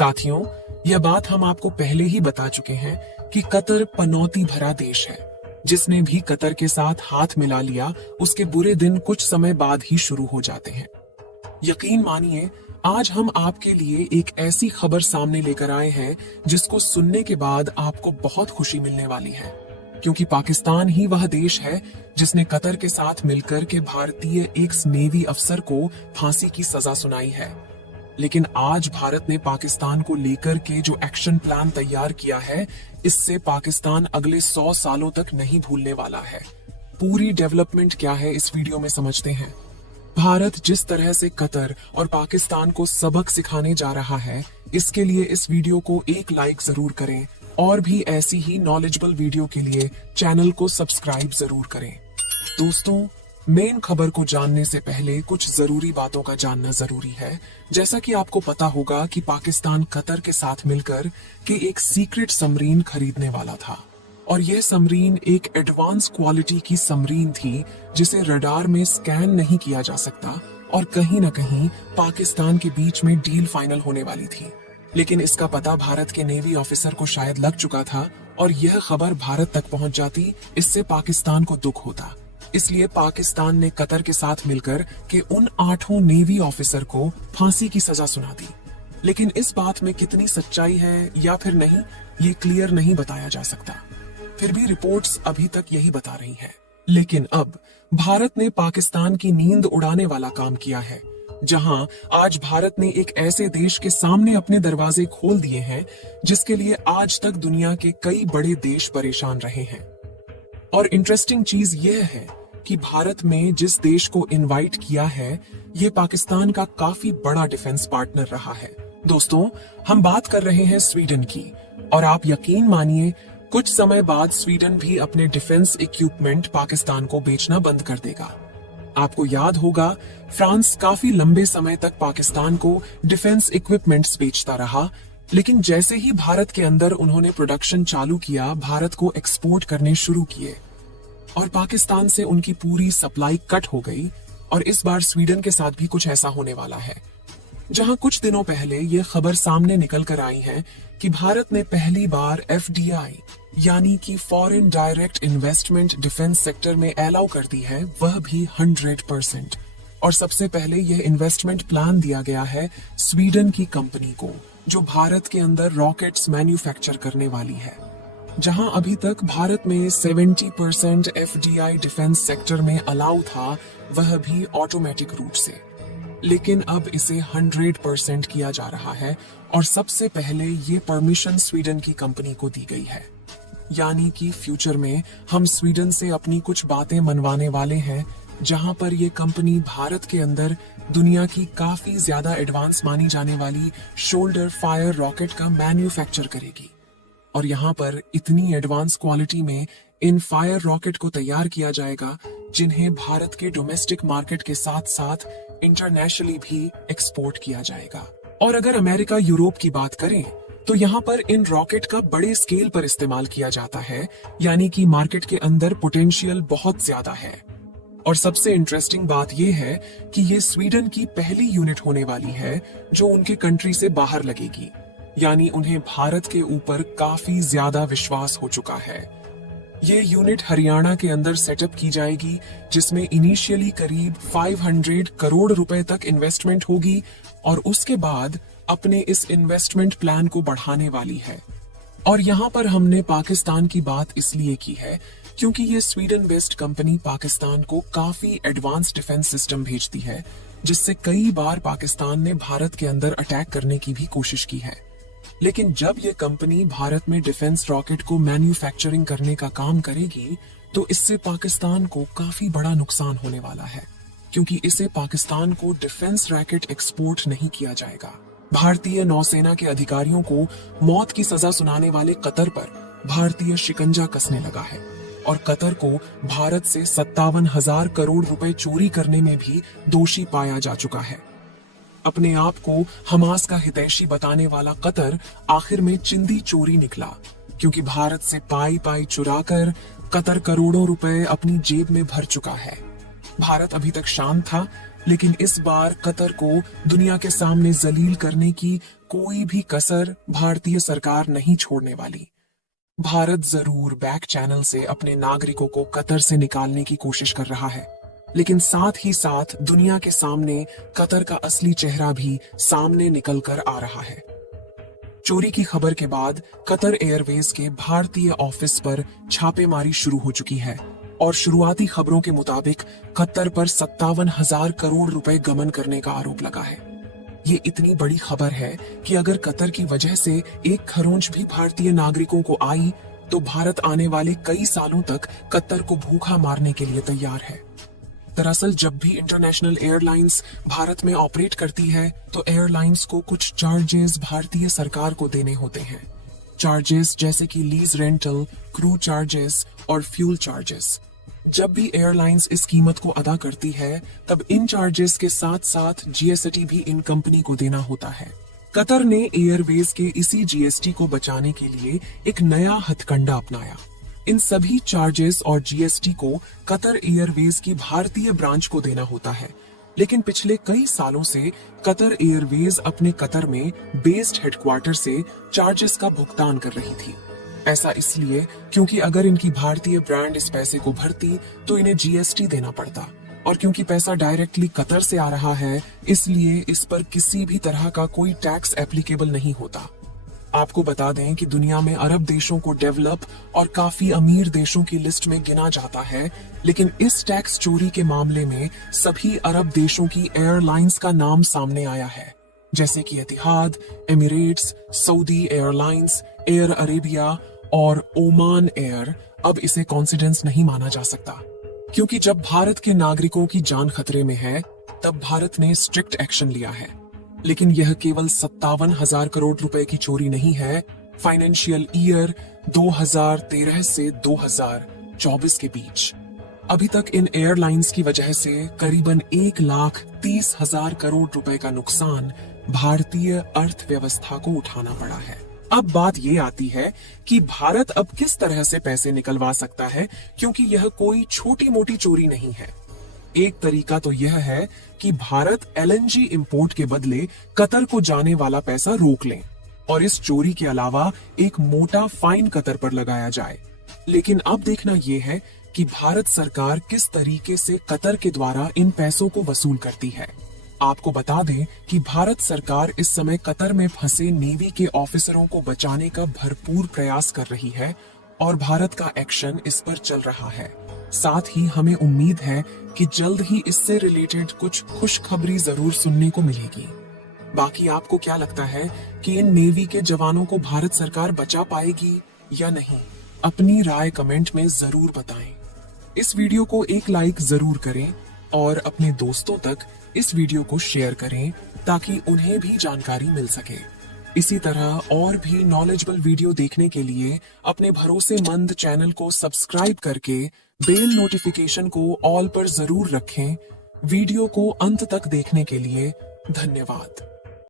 साथियों, यह बात हम आपको पहले ही बता चुके हैं कि कतर पनौती भरा देश है। जिसने भी कतर के साथ हाथ मिला लिया, उसके बुरे दिन कुछ समय बाद ही शुरू हो जाते हैं। यकीन मानिए, आज हम आपके लिए एक ऐसी खबर सामने लेकर आए हैं जिसको सुनने के बाद आपको बहुत खुशी मिलने वाली है, क्योंकि पाकिस्तान ही वह देश है जिसने कतर के साथ मिलकर के भारतीय एक नेवी अफसर को फांसी की सजा सुनाई है। लेकिन आज भारत ने पाकिस्तान को लेकर के जो एक्शन प्लान तैयार किया है, इससे पाकिस्तान अगले 100 सालों तक नहीं भूलने वाला है। पूरी डेवलपमेंट क्या है इस वीडियो में समझते हैं। भारत जिस तरह से कतर और पाकिस्तान को सबक सिखाने जा रहा है, इसके लिए इस वीडियो को एक लाइक जरूर करें और भी ऐसी ही नॉलेजेबल वीडियो के लिए चैनल को सब्सक्राइब जरूर करें। दोस्तों, मेन खबर को जानने से पहले कुछ जरूरी बातों का जानना जरूरी है। जैसा कि आपको पता होगा कि पाकिस्तान कतर के साथ मिलकर के एक सीक्रेट सबमरीन खरीदने वाला था, और यह सबमरीन एक एडवांस क्वालिटी की सबमरीन थी जिसे रडार में स्कैन नहीं किया जा सकता, और कहीं न कहीं पाकिस्तान के बीच में डील फाइनल होने वाली थी। लेकिन इसका पता भारत के नेवी ऑफिसर को शायद लग चुका था, और यह खबर भारत तक पहुंच जाती, इससे पाकिस्तान को दुख होता। इसलिए पाकिस्तान ने कतर के साथ मिलकर के उन 8 नेवी ऑफिसर को फांसी की सजा सुना दी। लेकिन इस बात में कितनी सच्चाई है या फिर नहीं, ये क्लियर नहीं बताया जा सकता। फिर भी रिपोर्ट्स अभी तक यही बता रही हैं। लेकिन अब भारत ने पाकिस्तान की नींद उड़ाने वाला काम किया है, जहां आज भारत ने एक ऐसे देश के सामने अपने दरवाजे खोल दिए हैं जिसके लिए आज तक दुनिया के कई बड़े देश परेशान रहे हैं। और इंटरेस्टिंग चीज यह है कि भारत में जिस देश को इनवाइट किया है, ये पाकिस्तान का काफी बड़ा डिफेंस पार्टनर रहा है। दोस्तों, हम बात कर रहे हैं स्वीडन की, और आप यकीन मानिए, कुछ समय बाद स्वीडन भी अपने डिफेंस इक्विपमेंट पाकिस्तान को बेचना बंद कर देगा। आपको याद होगा, फ्रांस काफी लंबे समय तक पाकिस्तान को डिफेंस इक्विपमेंट्स बेचता रहा, लेकिन जैसे ही भारत के अंदर उन्होंने प्रोडक्शन चालू किया, भारत को एक्सपोर्ट करने शुरू किए, और पाकिस्तान से उनकी पूरी सप्लाई कट हो गई। और इस बार स्वीडन के साथ भी कुछ ऐसा होने वाला है, जहां कुछ दिनों पहले ये खबर सामने निकल कर आई है कि भारत ने पहली बार FDI यानी कि foreign direct investment defence sector में अलाउ कर दी है, वह भी 100%। और सबसे पहले यह इन्वेस्टमेंट प्लान दिया गया है स्वीडन की कंपनी को, जो भारत के अंदर रॉकेट्स मैन्युफैक्चर करने वाली है। जहां अभी तक भारत में 70% FDI डिफेंस सेक्टर में अलाउ था, वह भी ऑटोमेटिक रूट से, लेकिन अब इसे 100% किया जा रहा है। और सबसे पहले ये परमिशन स्वीडन की कंपनी को दी गई है, यानी कि फ्यूचर में हम स्वीडन से अपनी कुछ बातें मनवाने वाले हैं, जहां पर ये कंपनी भारत के अंदर दुनिया की काफी ज्यादा एडवांस मानी जाने वाली शोल्डर फायर रॉकेट का मैन्युफैक्चर करेगी। और यहाँ पर इतनी एडवांस क्वालिटी में इन फायर रॉकेट को तैयार किया जाएगा, जिन्हें भारत के डोमेस्टिक मार्केट के साथ साथ इंटरनेशनली भी एक्सपोर्ट किया जाएगा। और अगर अमेरिका यूरोप की बात करें, तो यहाँ पर इन रॉकेट का बड़े स्केल पर इस्तेमाल किया जाता है, यानी कि मार्केट के अंदर पोटेंशियल बहुत ज्यादा है। और सबसे इंटरेस्टिंग बात यह है कि ये स्वीडन की पहली यूनिट होने वाली है जो उनके कंट्री से बाहर लगेगी, यानी उन्हें भारत के ऊपर काफी ज्यादा विश्वास हो चुका है। ये यूनिट हरियाणा के अंदर सेटअप की जाएगी, जिसमें इनिशियली करीब 500 करोड़ रुपए तक इन्वेस्टमेंट होगी, और उसके बाद अपने इस इन्वेस्टमेंट प्लान को बढ़ाने वाली है। और यहाँ पर हमने पाकिस्तान की बात इसलिए की है क्योंकि ये स्वीडन बेस्ड कंपनी पाकिस्तान को काफी एडवांस डिफेंस सिस्टम भेजती है, जिससे कई बार पाकिस्तान ने भारत के अंदर अटैक करने की भी कोशिश की है। लेकिन जब ये कंपनी भारत में डिफेंस रॉकेट को मैन्युफैक्चरिंग करने का काम करेगी, तो इससे पाकिस्तान को काफी बड़ा नुकसान होने वाला है, क्योंकि इसे पाकिस्तान को डिफेंस रॉकेट एक्सपोर्ट नहीं किया जाएगा। भारतीय नौसेना के अधिकारियों को मौत की सजा सुनाने वाले कतर पर भारतीय शिकंजा कसने लगा है, और कतर को भारत से 57,000 करोड़ रुपए चोरी करने में भी दोषी पाया जा चुका है। अपने आप को हमास का हितैषी बताने वाला कतर आखिर में चिंदी चोरी निकला, क्योंकि भारत से पाई पाई चुराकर कतर करोड़ों रुपए अपनी जेब में भर चुका है। भारत अभी तक शांत था, लेकिन इस बार कतर को दुनिया के सामने जलील करने की कोई भी कसर भारतीय सरकार नहीं छोड़ने वाली। भारत जरूर बैक चैनल से अपने नागरिकों को कतर से निकालने की कोशिश कर रहा है, लेकिन साथ ही साथ दुनिया के सामने कतर का असली चेहरा भी सामने निकल कर आ रहा है। चोरी की खबर के बाद कतर एयरवेज के भारतीय ऑफिस पर छापेमारी शुरू हो चुकी है और शुरुआती खबरों के मुताबिक कतर पर 57,000 करोड़ रुपए गबन करने का आरोप लगा है। ये इतनी बड़ी खबर है कि अगर कतर की वजह से एक खरोंच भी भारतीय नागरिकों को आई तो भारत आने वाले कई सालों तक कतर को भूखा मारने के लिए तैयार है। दरअसल जब भी इंटरनेशनल एयरलाइंस भारत में ऑपरेट करती है तो एयरलाइंस को कुछ चार्जेस भारतीय सरकार को देने होते हैं। चार्जेस जैसे कि लीज रेंटल, क्रू चार्जेस और फ्यूल चार्जेस। जब भी एयरलाइंस इस कीमत को अदा करती है तब इन चार्जेस के साथ साथ जीएसटी भी इन कंपनी को देना होता है। कतर ने एयरवेज के इसी जीएसटी को बचाने के लिए एक नया हथकंडा अपनाया। इन सभी चार्जेस और जीएसटी को कतर एयरवेज की भारतीय ब्रांच को देना होता है, लेकिन पिछले कई सालों से कतर एयरवेज अपने कतर में बेस्ड हेडक्वार्टर से चार्जेस का भुगतान कर रही थी। ऐसा इसलिए क्योंकि अगर इनकी भारतीय ब्रांड इस पैसे को भरती तो इन्हें जीएसटी देना पड़ता, और क्योंकि पैसा डायरेक्टली कतर से आ रहा है इसलिए इस पर किसी भी तरह का कोई टैक्स एप्लीकेबल नहीं होता। आपको बता दें कि दुनिया में अरब देशों को डेवलप और काफी अमीर देशों की लिस्ट में गिना जाता है, लेकिन इस टैक्स चोरी के मामले में सभी अरब देशों की एयरलाइंस का नाम सामने आया है, जैसे कि Etihad, Emirates, Saudi airlines, air Arabia और ओमान एयर। अब इसे कॉन्सिडेंस नहीं माना जा सकता, क्योंकि जब भारत के नागरिकों की जान खतरे में है तब भारत ने स्ट्रिक्ट एक्शन लिया है। लेकिन यह केवल 57,000 करोड़ रुपए की चोरी नहीं है। फाइनेंशियल ईयर 2013 से 2024 के बीच अभी तक इन एयरलाइंस की वजह से करीबन 1,30,000 करोड़ रुपए का नुकसान भारतीय अर्थव्यवस्था को उठाना पड़ा है। अब बात ये आती है कि भारत अब किस तरह से पैसे निकलवा सकता है, क्योंकि यह कोई छोटी मोटी चोरी नहीं है। एक तरीका तो यह है कि भारत एलएनजी इंपोर्ट के बदले कतर को जाने वाला पैसा रोक लें और इस चोरी के अलावा एक मोटा फाइन कतर पर लगाया जाए। लेकिन अब देखना यह है कि भारत सरकार किस तरीके से कतर के द्वारा इन पैसों को वसूल करती है। आपको बता दें कि भारत सरकार इस समय कतर में फंसे नेवी के ऑफिसरों को बचाने का भरपूर प्रयास कर रही है और भारत का एक्शन इस पर चल रहा है। साथ ही हमें उम्मीद है कि जल्द ही इससे रिलेटेड कुछ खुशखबरी जरूर सुनने को मिलेगी। बाकी आपको क्या लगता है कि इन नेवी के जवानों को भारत सरकार बचा पाएगी या नहीं? अपनी राय कमेंट में जरूर बताएं। इस वीडियो को एक लाइक जरूर करें और अपने दोस्तों तक इस वीडियो को शेयर करें ताकि उन्हें भी जानकारी मिल सके। इसी तरह और भी नॉलेजेबल वीडियो देखने के लिए अपने भरोसेमंद चैनल को सब्सक्राइब करके बेल नोटिफिकेशन को ऑल पर जरूर रखें। वीडियो को अंत तक देखने के लिए धन्यवाद।